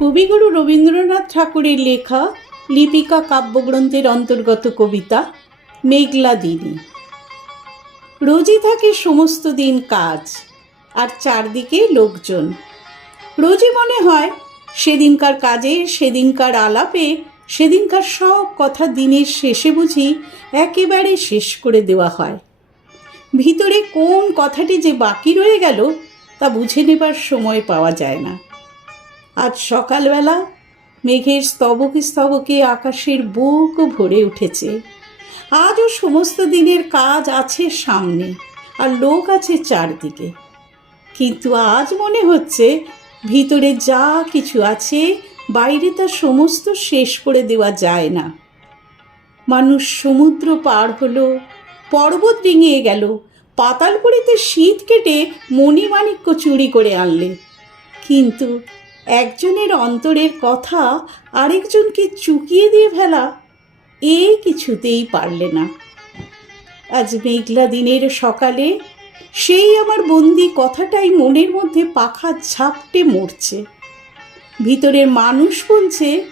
কবিগুরু রবীন্দ্রনাথ ঠাকুরের লেখা লিপিকা কাব্যগ্রন্থের অন্তর্গত কবিতা মেঘলা দিনী। রোজই থাকে সমস্ত দিন কাজ আর চারদিকে লোকজন। রোজই মনে হয় সেদিনকার কাজে, সেদিনকার আলাপে, সেদিনকার সব কথা দিনের শেষে বুঝি একেবারে শেষ করে দেওয়া হয়। ভিতরে কোন কথাটি যে বাকি রয়ে গেল তা বুঝে নেবার সময় পাওয়া যায় না। আজ সকালবেলা মেঘের স্তবকে স্তবকে আকাশের বুক ভরে উঠেছে। আজও সমস্ত দিনের কাজ আছে সামনে আর লোক আছে চারদিকে। কিন্তু আজ মনে হচ্ছে ভিতরে যা কিছু আছে, বাইরে তা সমস্ত শেষ করে দেওয়া যায় না। মানুষ সমুদ্র পার হলো, পর্বত ডিঙিয়ে গেল পাতালপুরিতে শীত কেটে মণিমাণিক্য চুরি করে আনলে। কিন্তু একজনের অন্তরের কথা আরেকজনকে চুকিয়ে দিয়ে ফেলা এ কিছুতেই পারলে না। আজ মেঘলা দিনের সকালে সেই আমার বন্দি কথাটাই মনের মধ্যে পাখা ঝাপটে মরছে। ভিতরের মানুষ বলছে,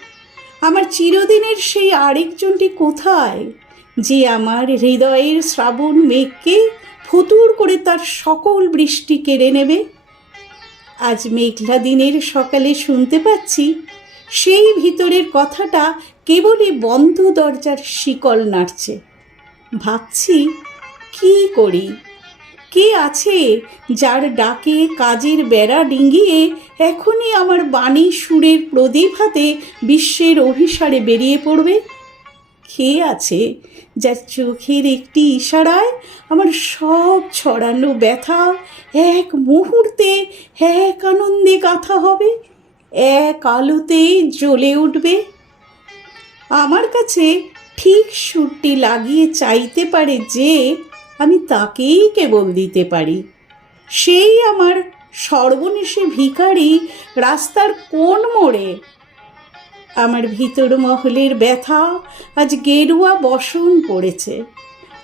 আমার চিরদিনের সেই আরেকজনটি কোথায় যে আমার হৃদয়ের শ্রাবণ মেঘকে ফতুর করে তার সকল বৃষ্টি কেড়ে নেবে? আজ মেঘলা দিনের সকালে শুনতে পাচ্ছি, সেই ভিতরের কথাটা কেবলই বন্ধ দরজার শিকল নাড়ছে। ভাবছি, কি করি? কে আছে যার ডাকে কাজের বেড়া ডিঙ্গিয়ে এখনই আমার বাণী সুরের প্রদীপ হাতে বিশ্বের অভিসারে বেরিয়ে পড়বে? কে আছে যার চোখের একটি ইশারায় আমার সব ছড়ানো ব্যথা এক মুহূর্তে, এক আনন্দে গাথা হবে, এক আলোতেই জ্বলে উঠবে। আমার কাছে ঠিক সুরটি লাগিয়ে চাইতে পারে যে, আমি তাকেই কেবল দিতে পারি। সেই আমার সর্বনেশে ভিখারি রাস্তার কোন মোড়ে আমার ভিতর মহলের ব্যথা আজ গেরুয়া বসন পড়েছে।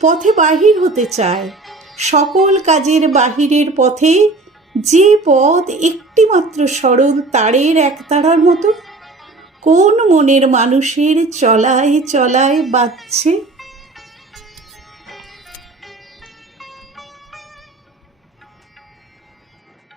পথে বাহির হতে চায়। সকল কাজের বাহিরের পথে যে পথ একটিমাত্র সরল তারের একতারার মতো, কোন মনের মানুষের চলায় চলায় বাজছে?